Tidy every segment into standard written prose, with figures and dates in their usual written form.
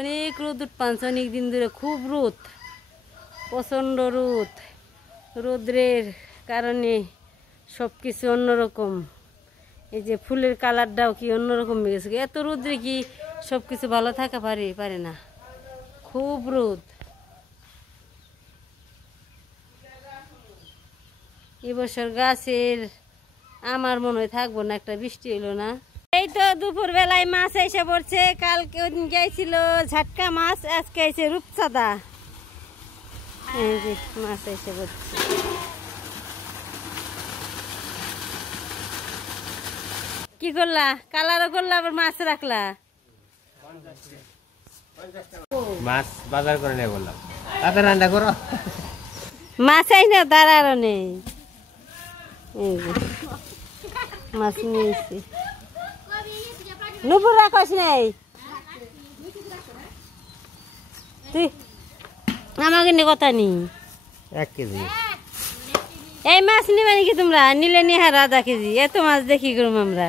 অনেক রোদ উঠপানছে অনেক দিন ধরে, খুব রোদ, প্রচণ্ড রোদ। রোদ্রের কারণে সব কিছু অন্যরকম। এই যে ফুলের কালারটাও কি অন্যরকম হয়ে গেছে। এত রোদ্রে কি সব কিছু ভালো থাকা পারে না, খুব রোদ। এবছর গাছের আমার মনে হয় থাকবো না, একটা বৃষ্টি হইলো না। এই তো দুপুর বেলায় মাছ এসে পড়ছে। কালকে ওদিন গেছিল ঝাটকা মাছ, আজকে এসে রূপচাঁদা। এই যে মাছ এসে পড়ছে। কি করলা? কালারও করলা, আবার মাছ রাখলা? মাছ বাজার করে নিয়ে বললাম তাতে রান্না করো। মাছ আই না, দাঁড়ারও নেই। এই যে মাছ নিয়েছি। নুপুর রাখস নেই তুই, আমাকে নিয়ে কথা নেই। 1 কেজি এই মাছ নিবে নাকি তোমরা? নিলে নিয়ে হার আধা কেজি। এত মাছ দেখি করুম আমরা।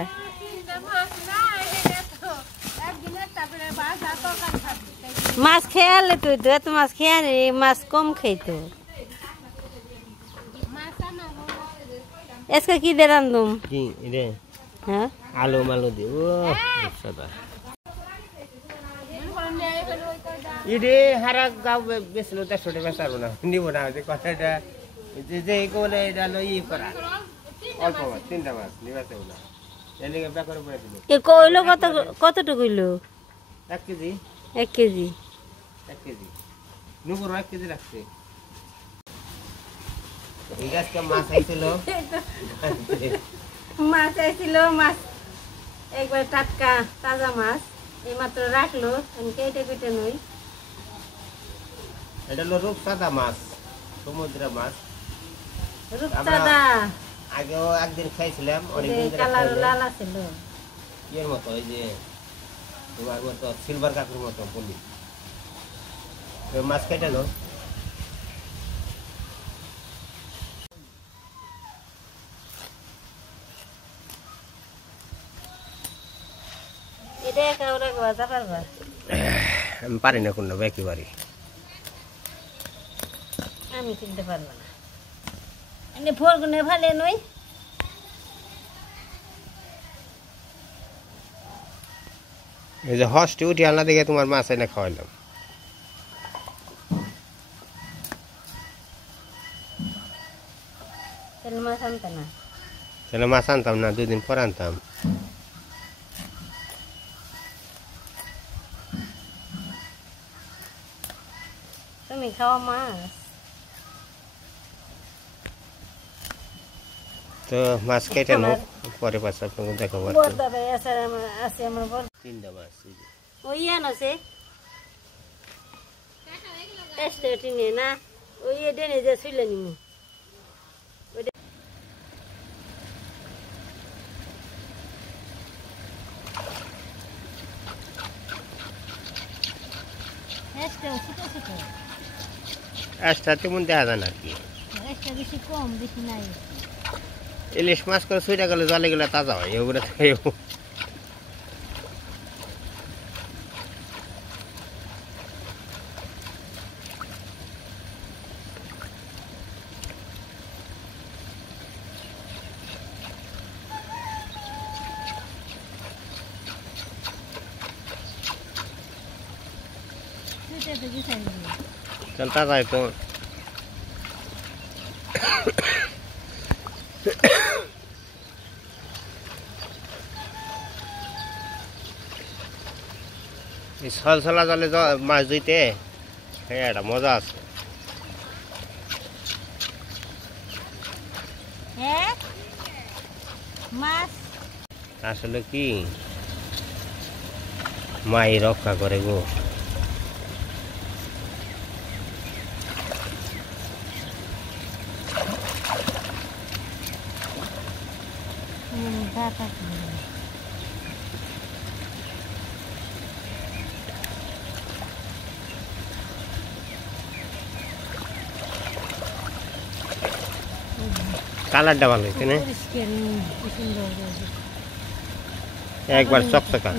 মাছ খেয়ালে তুই তো এত মাছ খেয়া নেই, মাছ কম খাইতো। এসকে কি দে রান্ধুম? কি রে? হ্যাঁ, আলু মালু দি। ও সাদা ইডে হারা গাও বেসলো 150 টাকা বেচারো না, নিব না। যে কথাটা যে কোলে এটা লই করা অল্প মাছ, 3টা মাছ নিবাতে না, এনে বেকার করে দিল। এ কইলো কতটুকু কইলো? 1 কেজি 1 কেজি 1 কেজি নুপুর 1 কেজি রাখছে। এই গাছটা মাছ আইছিল, মাছ আইছিল, মাছ একবার টাটকা তাজা মাছ এই মাত্র রাখলো, আমি কেটে কেটে নই। এটা হলো রূপচাঁদা মাছ, সমুদ্র মাছ। রূপচাঁদা আগেও একদিন খাইছিলাম, অনেকদিন ধরে কালার খাইনি। লাল আছিল, এর মতো ওই যে তোমার মতো সিলভার কাকুর মতো পলি মাছ কেটে নো। এটা একেবারে ভাজা পারবা? আমি পারি না কোনো একেবারে, আমি কিনতে পারবো না। এনে ফোর গুনে ভালে নই। এই যে হস্টি উঠি আলনা দেখে তোমার মাছ এনে খাওয়াইলাম। তাহলে মাছ আনতে না? তাহলে মাছ আনতাম না, 2 দিন পর আনতাম। তুমি খাওয়া মাছ? তো মাছ কেটে নো, পরে পাশে আপনাকে দেখাবো। বড়দা ভাই আছে আমার বড় 3টা মাছ ওই ইয়ান আছে টেস্ট নিয়ে না, ওই ডেনে যে শুইলে নিমু। আচ্ছা তেমন দেখা যায় না কি, বেশি কম, বেশি নাই। ইলিশ মাছ করে সুইটা গেলে জলে গেলে তাজা হয়, এগুলো থেকে चलता था तो सलसला जले माछ दुईते এটা মজা আছে। আসলে কি মাই রক্ষা করে গো। কালারটা ভালো হয়েছে না, একবার চকচকা।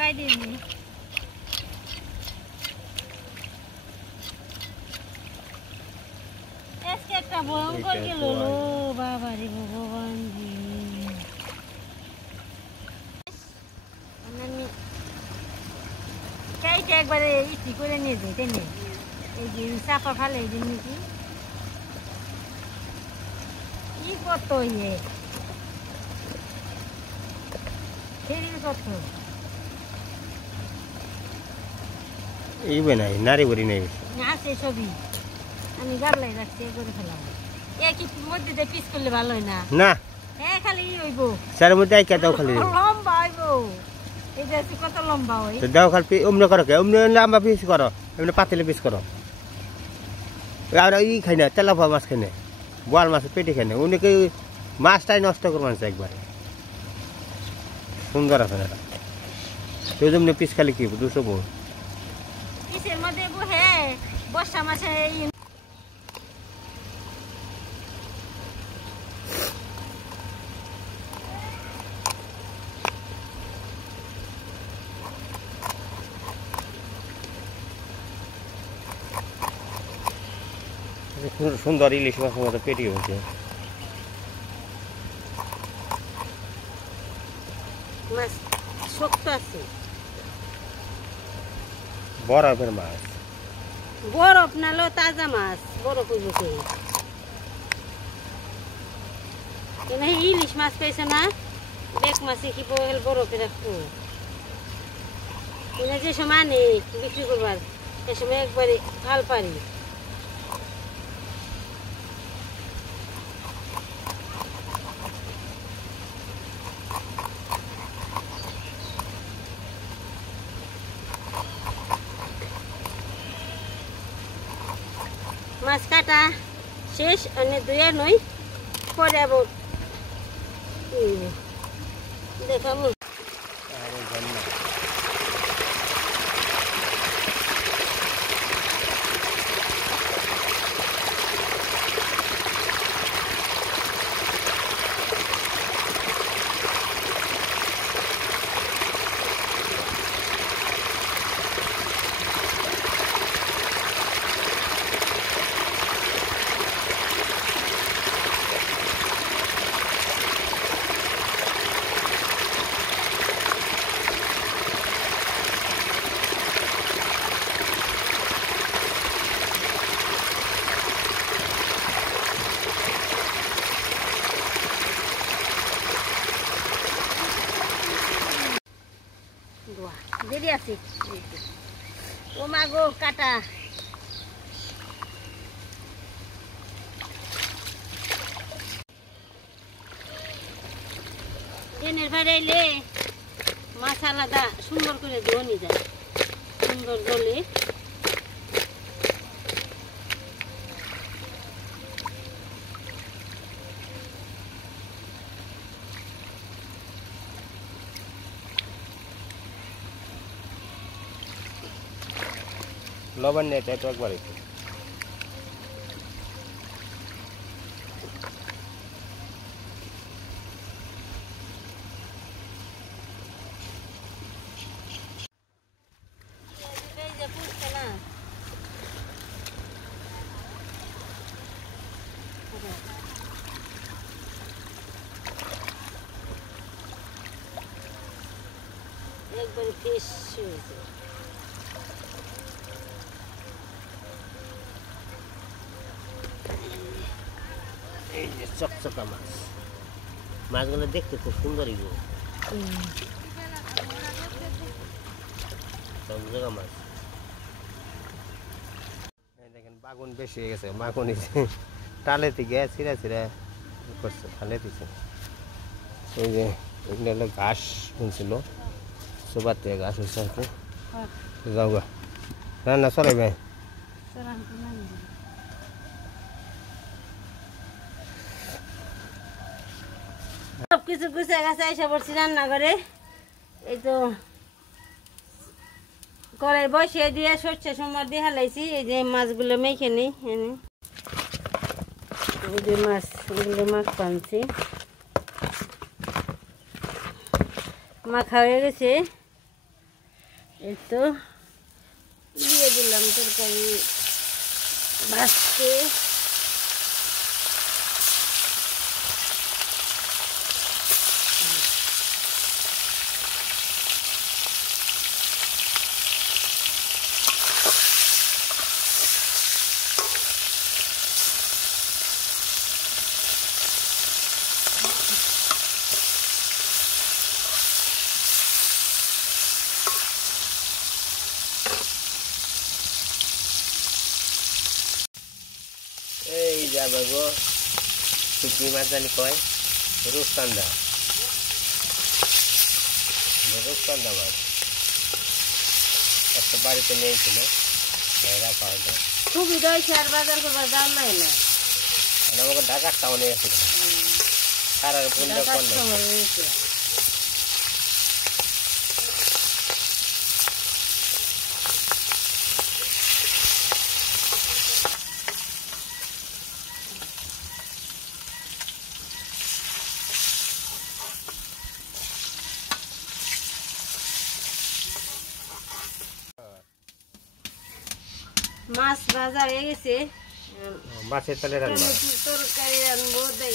লাগাই দিই আজকে একটা ভয়ঙ্কর গেল বাবা রে ভগবান চাইটা একবারে ইটি করে নিয়ে যাই তাই না এই যে চাপা ফালে এই যে নাকি ই কত ইয়ে কত এই বানাই নারী বড়ি নেই আছে সবই আমি গাবলাই রাখছি করে ফেলাম একই মধ্যে দিয়ে পিস করলে ভালো হয় না না হ্যাঁ খালি হইব স্যার মধ্যে আইকা দাও খালি লম্বা হইব এই যে কত লম্বা হয় তো দাও খালি অমনে করো কে অমনে লম্বা পিস করো এমনি পাতলে পিস করো আর ই খাই না তেলাপা মাছ খাই না বোয়াল মাছ পেটে খাই না উনিকে মাছটাই নষ্ট করে মাছ একবারে সুন্দর আছে না তুই যেমনি পিস খালি কি 200 বউ পিসের মধ্যে বহে বর্ষা মাসে সুন্দর ইলিশ মাছের মতো পেটি হয়েছে মাছ শক্ত আছে বরফের মাছ বরফ নালো তাজা মাছ বরফ হইব কেন ইলিশ মাছ পাইছে না বেক মাছে কি বরফে রাখবো যে সময় নেই বিক্রি করবার সে সময় একবারে ভাল পারি মাছ কাটা শেষ અને দুয়া নই পরে আবার দেখাবো দেরি আছে ও মা গো কাটা ট্রেনের বাইরে এলে মাছ আলাদা সুন্দর করে ধোনি যায় সুন্দর জলে লবণ নেই তো একবার একবারে ফ্রেশ হয়েছে এই যে চকচকা মাছ মাছগুলো দেখতে খুব সুন্দরই গো চকচকা মাছ দেখেন বাগুন বেশি হয়ে গেছে বাগুন টালে থেকে ছিঁড়া ছিঁড়া করছে ফালে দিচ্ছে এই যে এগুলো হলো ঘাস শুনছিল সবার থেকে ঘাস হচ্ছে আর কি যাও গা রান্না চলে ভাই সবকিছু গুছিয়ে গেছে এসে পড়ছি রান্না করে এই তো কড়াই বসিয়ে দিয়ে সরষে সময় দিয়ে হালাইছি এই যে মাছগুলো মেখে নিই এনে এই যে মাছগুলো মাখাচ্ছি মাখা হয়ে গেছে এই তো দিয়ে দিলাম তরকারি ভাজতে। এই যাবে গো শুকনি মাছ জানি কয় রূপকান্দা মাছ একটা বাড়িতে নিয়েছিল রাখা হয়তো খুবই রয়েছে আর বাজার করবার দাম নাই না আমাকে ঢাকার টাউনে এসেছিল সারার পুনটা কর মাছ ভাজা হয়ে গেছে মাছের তালে রান্না তরকারি রান্নবো তাই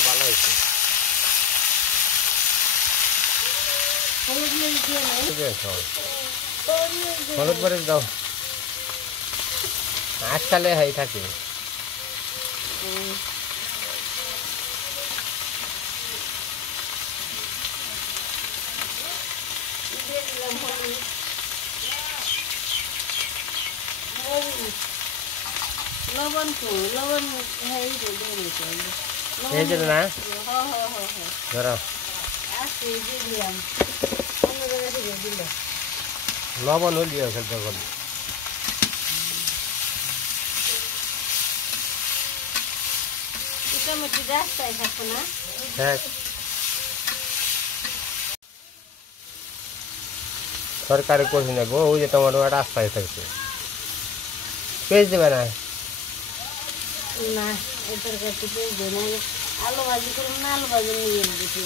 ভালো হয়েছে হলুদ মরিচ দাও আজকালে হয়ে থাকে লবণ তো লবণ এই যে না ধরো লবণ হল দিয়ে খেলতে পারবো টমেটো রাস্তায় থাকবো না তরকারি করছি না গো ওই যে টমেটো রাস্তায় থাকছে পেঁয়াজ দেবে না না এই তরকারিতে পেঁয়াজ দেবে না আলু ভাজি করুন না আলু ভাজি নিয়ে দেখি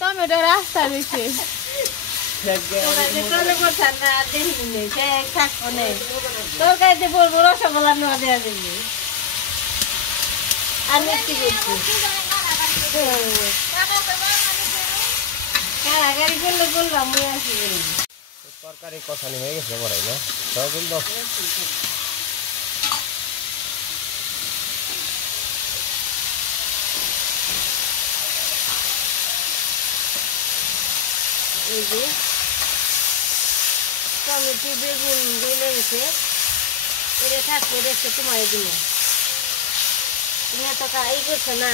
টমেটো রাস্তা রয়েছে তরকারিতে বলবো রসগোল্লা নেওয়া দেওয়া যাবে আর মিষ্টি করছি কারাগারি করলে বললাম মুই আসি বলবো তরকারি কষানি হয়ে গেছে বড়াই না সব কিন্তু এই যে টমেটো বেগুন গলে গেছে এটা থাকবে দেখছে তোমার দিনে তুমি এত ই করছো না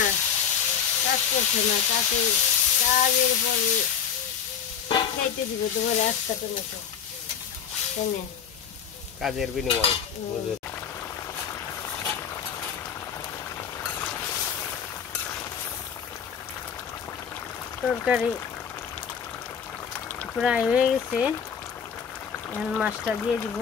কাজ করছো না কাজের পরে খাইতে দিব তোমার রাস্তা টমেটো তাই না কাজের বিনিময় তরকারি প্রায় হয়ে গেছে এখন মাছটা দিয়ে দিব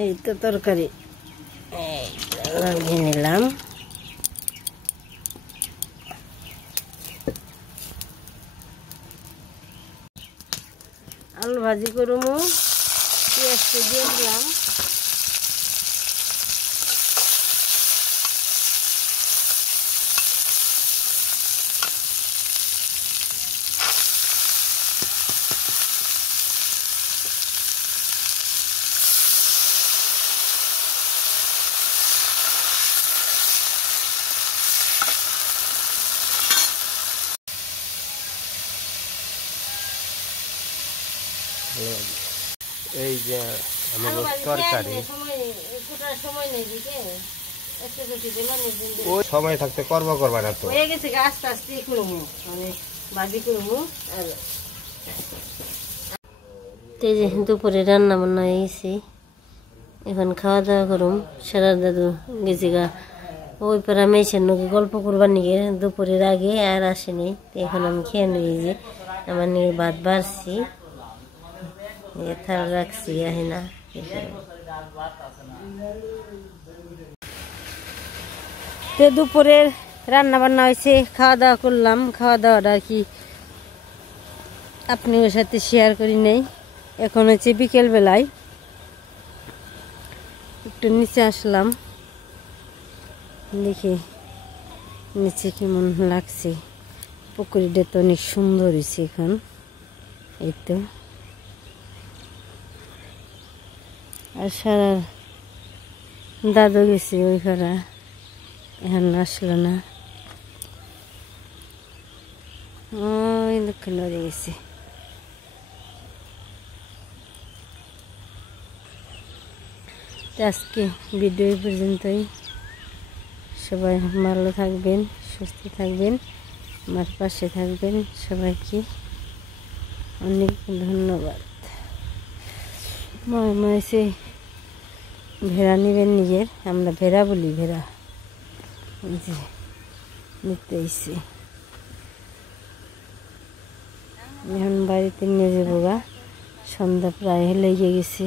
এই তো তরকারি লাগিয়ে নিলাম আলু ভাজি করবো পেঁয়াজটা দিয়ে দিলাম এই যে আমাদের তরকারি ওই সময় থাকতে করবা না তো হয়ে গেছে আস্তে আস্তে করবো মানে ভাজি করবো। আর এই যে দুপুরে রান্না বান্না হয়ে গেছি, এখন খাওয়া দাওয়া করুম। সারার দাদু গেছি গা ওই পাড়া মেয়েছেন নাকি গল্প করবার নিয়ে দুপুরের আগে আর আসেনি। এখন আমি খেয়ে নিয়ে যে আমার নিয়ে ভাত বাড়ছি, থাল রাখছি না। তো দুপুরের রান্না বান্না হয়েছে, খাওয়া দাওয়া করলাম। খাওয়া দাওয়াটা আর কি আপনার সাথে শেয়ার করি নাই। এখন হচ্ছে বিকেল বেলায় একটু নিচে আসলাম, দেখি নিচে কেমন লাগছে। পুকুরিটা তো অনেক সুন্দর হয়েছে এখন। এই তো আর সারা দাদু গেছে ওই পাড়া, এখন আসলো না, ওই দক্ষিণ নদী গেছে। আজকে ভিডিও পর্যন্তই। সবাই ভালো থাকবেন, সুস্থ থাকবেন, আমার পাশে থাকবেন। সবাইকে অনেক ধন্যবাদ। মামা এসে ভেড়া নেবেন নিজের, আমরা ভেড়া বলি, ভেড়া যে নিতে এসে এখন বাড়িতে নিয়ে যাবো গা, সন্ধ্যা প্রায় লেগে গেছে।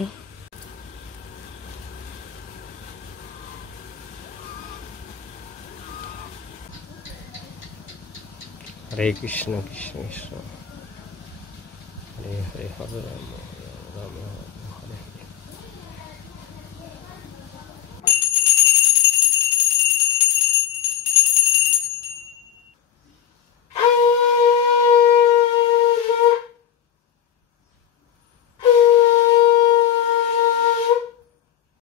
হরে কৃষ্ণ কৃষ্ণ কৃষ্ণ হরে হরে, হরে রাম হরে রাম।